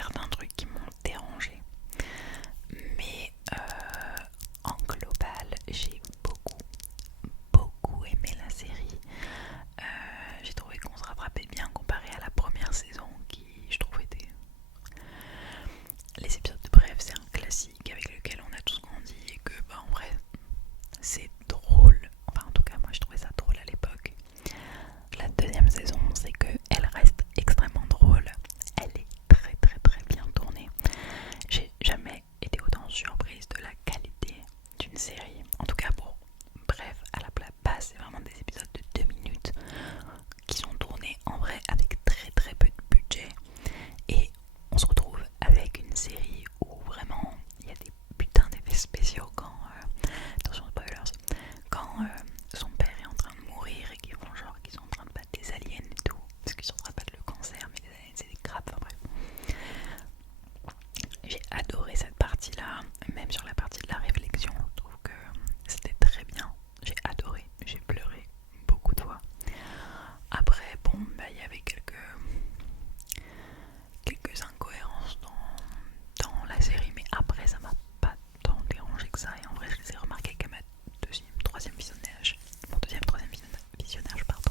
certains trucs qui m'ont dérangé. Mais en global, j'ai beaucoup aimé la série. J'ai trouvé qu'on se rattrapait bien comparé à la première saison qui, je trouve, était... Les épisodes de Bref, c'est un classique avec lequel on a tous grandi et que, en vrai, c'est drôle. Enfin, en tout cas, moi, je trouvais ça drôle à l'époque. La deuxième saison, c'est qu'elle reste extrêmement drôle. Elle est très bien tournée. J'ai jamais été autant surprise de la qualité d'une série. En tout cas, pour Bref, à la base, c'est vraiment des épisodes de 2 minutes qui sont tournés en vrai avec très peu de budget. Et on se retrouve avec une série où vraiment il y a des putains d'effets spéciaux quand, attention spoilers, quand son père est en train de mourir et qu'ils font genre qu'ils sont en train de battre des aliens et tout, parce qu'ils sont en train de battre le cancer, mais les aliens c'est des crabes, enfin bref. J'ai adoré cette partie-là, même sur la partie de la réflexion, je trouve que c'était très bien. J'ai adoré, j'ai pleuré beaucoup de fois. Après, bon, il y avait quelques incohérences dans la série, mais après ça m'a pas tant dérangé que ça. Et en vrai, je les ai remarquées qu'à ma troisième visionnage, mon troisième visionnage, pardon.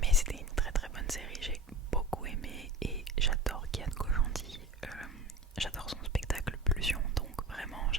Mais c'était une très bonne série, j'ai beaucoup aimé et j'adore Kian Kojandi. J'adore son spectacle Pulsion, donc vraiment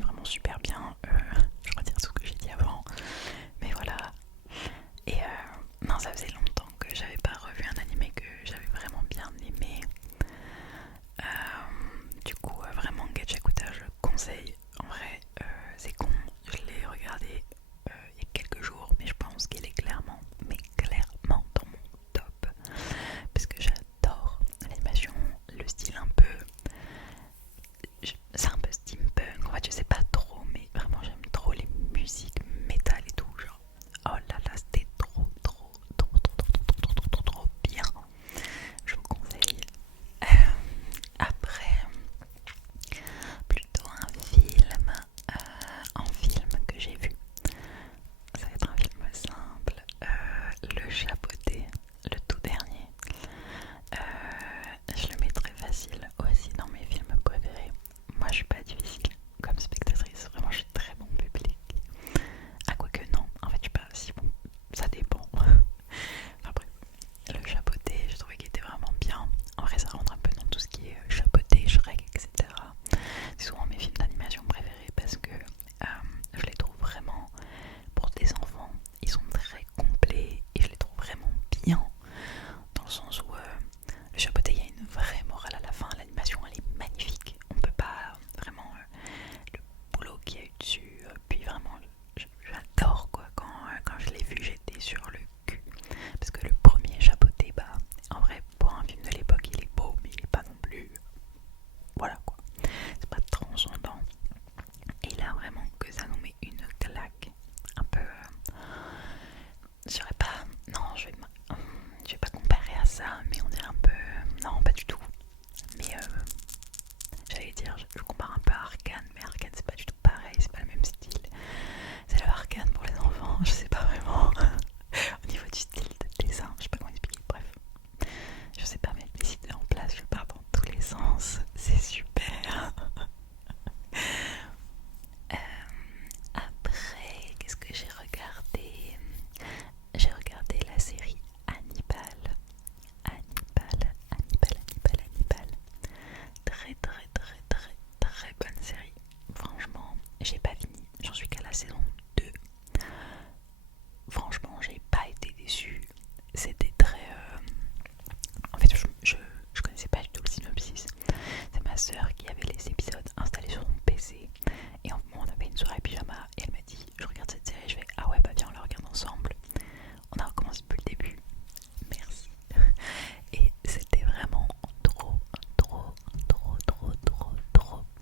animé vraiment super bien. Je retire tout ce que j'ai dit avant. Mais voilà. Et non, ça faisait longtemps que j'avais pas revu un animé que j'avais vraiment bien aimé. Du coup, vraiment, Gachakuta, je conseille. En vrai, c'est con, je l'ai regardé il y a quelques jours, mais je pense qu'il est clairement, mais clairement dans mon top. Parce que j'adore l'animation, le style un peu. C'est un peu steampunk, en fait, je sais pas trop, mais vraiment, j'aime trop les musiques métal et tout. Genre, oh là là, c'était trop bien. Je vous conseille. Après, plutôt un film que j'ai vu. Ça va être un film simple. Le Chapeauté, le tout dernier. Je le mets très facile aussi dans mes films préférés. Moi, je suis pas difficile comme spectatrice. Vraiment, je suis très bon public. Ah, quoique non. En fait, je suis pas si bon. Ça dépend. Enfin bref. Le Chapeauté, je trouvais qu'il était vraiment bien. En vrai, ça rentre un peu dans tout ce qui est Chapeauté, Shrek, etc. C'est souvent mes films d'animation préférés parce que je les trouve vraiment, pour des enfants, ils sont très complets et je les trouve vraiment bien. Dans le sens où le Chapeauté, il y a une vraie morale à la fin. L'animation, elle est magnifique. On peut pas vraiment le boulot qu'il y a eu dessus. Puis vraiment, j'adore quoi. Quand je l'ai vu, j'étais sur le cul. Parce que le premier Chapeauté, bah, en vrai, pour un film de l'époque, il est beau, mais il est pas non plus. Voilà quoi. C'est pas transcendant. Et là, vraiment, que ça nous met une claque. Un peu. Je dirais pas. Non, je vais pas comparer à ça, mais on dirait un peu. Non, pas du tout. Mais j'allais dire, je compare un peu à Arcane, mais Arcane c'est pas du tout pareil, c'est pas le même style. C'est le Arcane pour les enfants, je sais pas vraiment. Au niveau du style de dessin, je sais pas comment expliquer, bref. Je sais pas mettre mes idées en place, je pars dans tous les sens, c'est super. Après, qu'est-ce que j'ai regardé? J'ai regardé la série Hannibal. Hannibal. Très bonne série. Franchement, j'ai pas fini. J'en suis qu'à la saison 2. Franchement, j'ai pas été déçue. C'était très. En fait, je connaissais pas du tout le synopsis. C'est ma soeur qui avait les épisodes installés sur son PC. Et en moment, on avait une soirée pyjama. Et elle m'a dit, je regarde cette série. Je fais, ah ouais, bah viens, on la regarde ensemble. On a recommencé depuis le début. Merci. Et c'était vraiment trop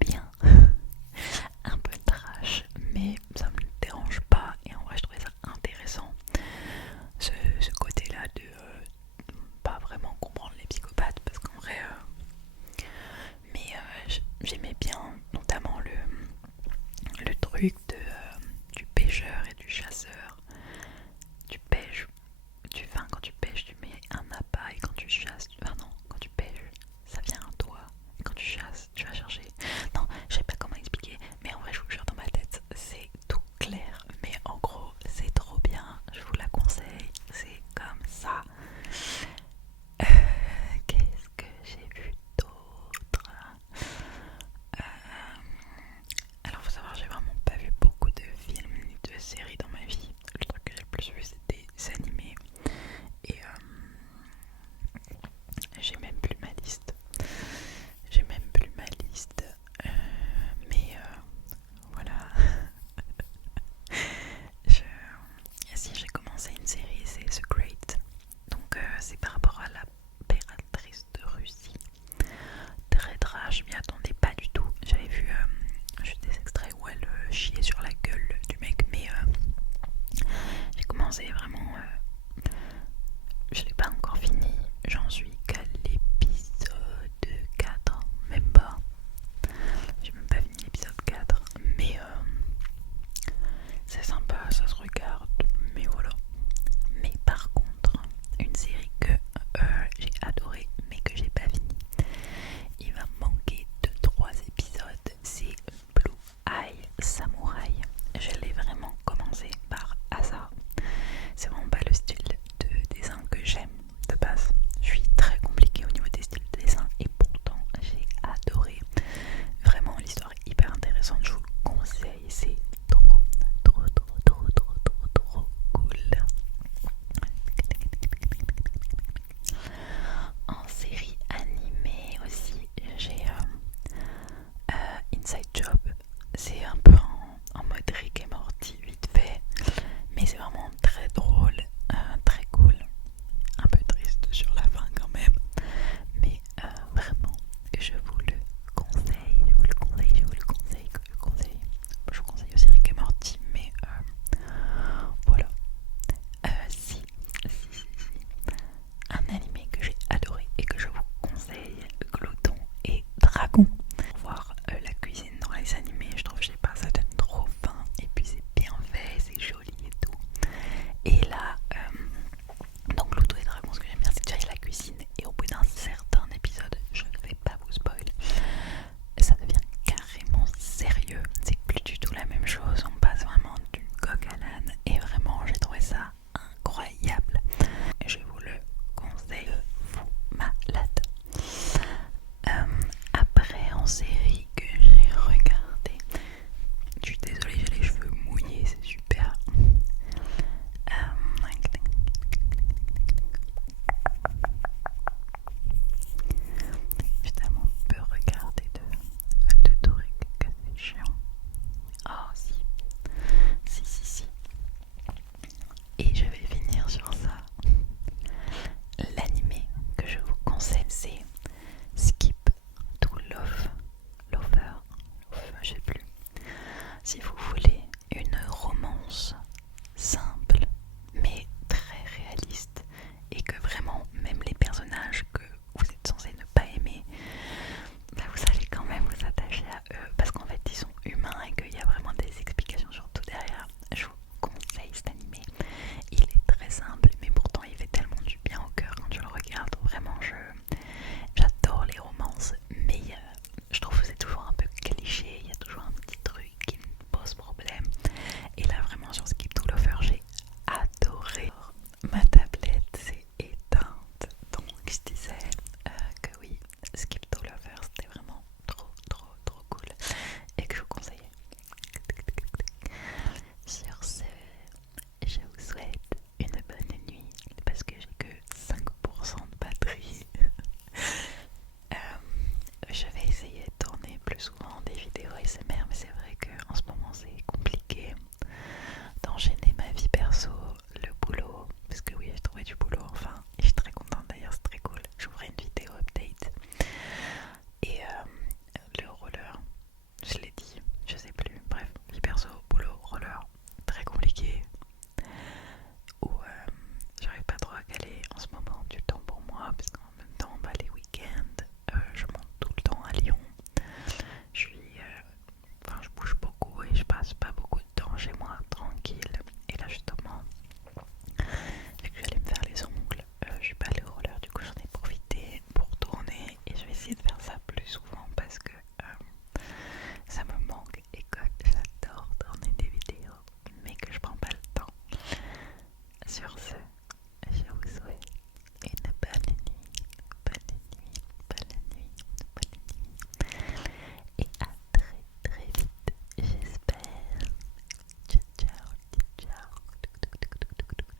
bien. Un peu trash, mais ça me mode Rick et Morty vite fait, mais c'est vraiment